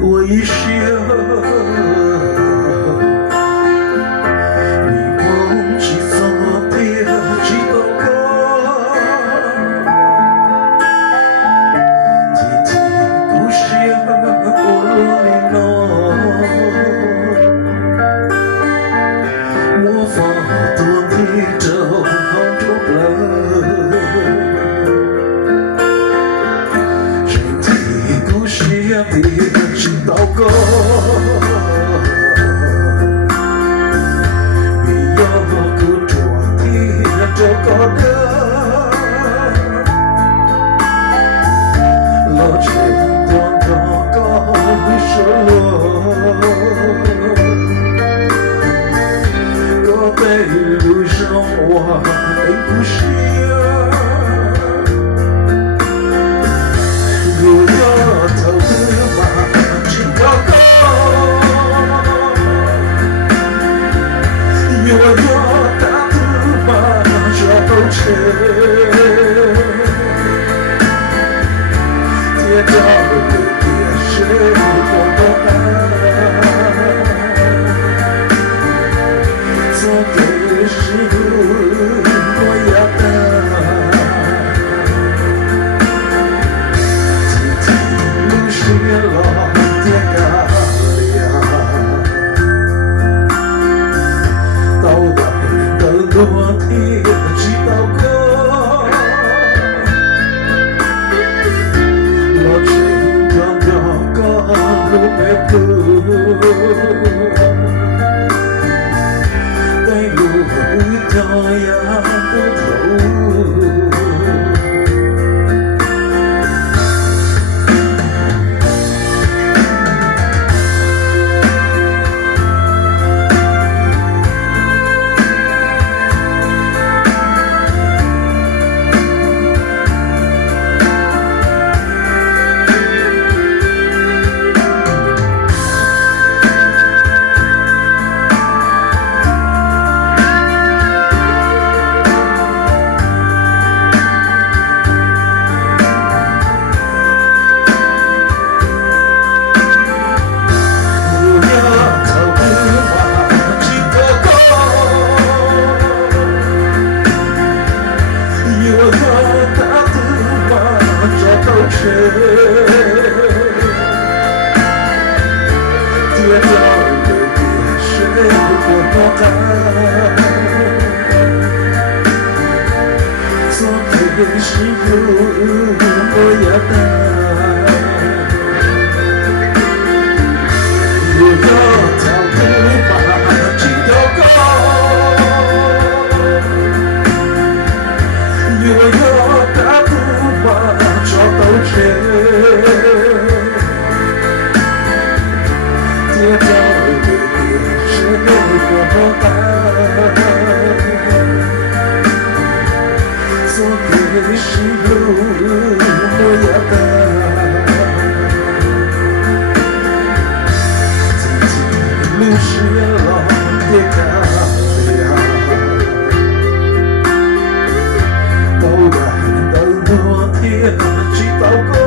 我一生，你忘记怎么别记到歌，提提故乡我落里落，我放多你的好多了。别知道过，没有过昨天这个的，老天光高高的说，可被路上我没不是。跌倒了也是我的爱，走的是我要的，今天路是老天高粱，到晚的落天知道过。带路飘扬的头。跌倒了也是我的爱，做的是我要的，我要逃不把几条狗，我要打不把找到钱。跌倒了也是我爱，做的是我要的，自己路是老的高粱，到晚的落天知道过。